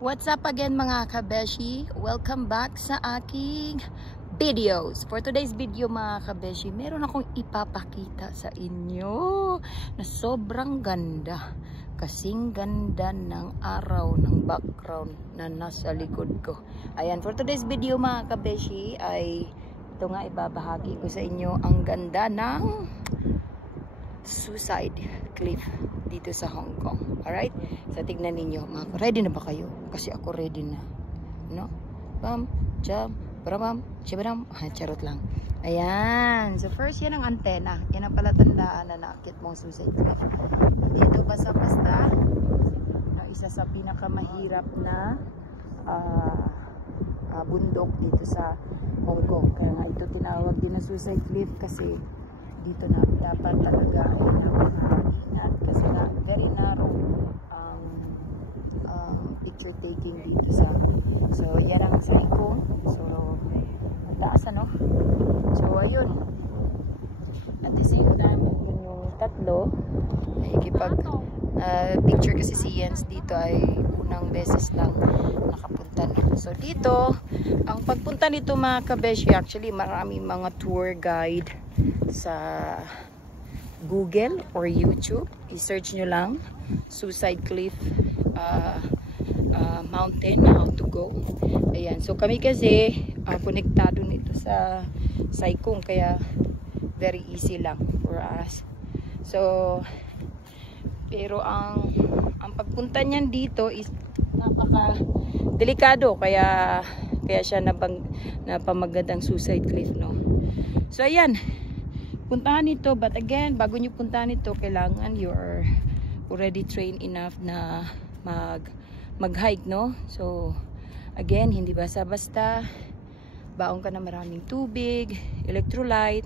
What's up again mga kabeshi? Welcome back sa aking videos. For today's video mga kabeshi, meron akong ipapakita sa inyo na sobrang ganda. Kasing ganda ng araw, ng background na nasa likod ko. Ayan, for today's video mga kabeshi ay ito nga ibabahagi ko sa inyo ang ganda ng Suicide Cliff dito sa Hong Kong. Alright? So tignan ninyo. Ready na ba kayo? Kasi ako ready na. No? Bam, jam, barabam, shabadam. Charot lang. Ayan. So first yan ang antena. Yan ang palatandaan na nakakit mong Suicide Cliff. Dito basta-basta no, isa sa pinakamahirap na bundok dito sa Hong Kong. Kaya nga ito tinawag din na Suicide Cliff kasi dito na dapat talaga ay napaka-ingat kasi na very narrow ang picture taking dito sa so yan ang side ko. So mataas ano, so ayun at the same time yung tatlo nakikipag picture kasi si Jens dito ay unang beses lang nakapunta na. So dito ang pagpunta nito mga kabeshi, actually maraming mga tour guide sa Google or YouTube. I-search nyo lang Suicide Cliff Mountain, how to go. Ayan, so kami kasi konektado nito sa Saikong kaya very easy lang for us. So pero ang pagpunta niyan dito is napaka delikado kaya siya napamagandang Suicide Cliff, no. So ayan, puntahan ito, but again bago nyo puntahan ito kailangan you're already trained enough na mag-hike, no. So again, hindi basta-basta, baon ka na maraming tubig, electrolyte.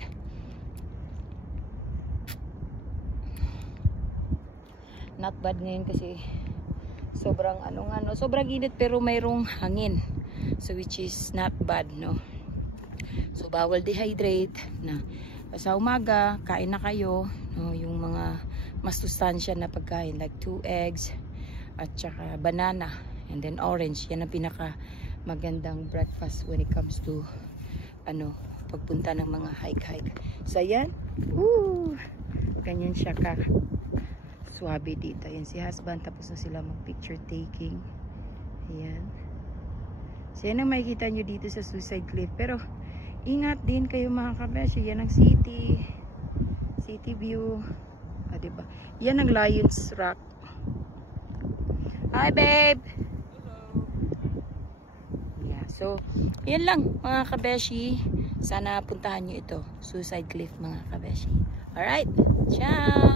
Not bad ngayon kasi sobrang sobrang init pero mayroong hangin, so which is not bad, no. So bawal dehydrate na. Sa umaga kain na kayo, no, yung mga masustansya na pagkain like 2 eggs at saka banana and then orange. Yan ang pinaka magandang breakfast when it comes to pagpunta ng mga hike. So yan, ganyan siya ka suabe dito. Yan si husband, tapos na sila mag picture taking. Ayan. So yan ang makikita nyo dito sa Suicide Cliff. Pero ingat din kayo mga kabeshi. Yan ang city view. Diba? Yan ang Lions Rock. Hi babe! Hello! Yeah, so yan lang mga kabeshi. Sana puntahan nyo ito, Suicide Cliff mga kabeshi. Alright, ciao!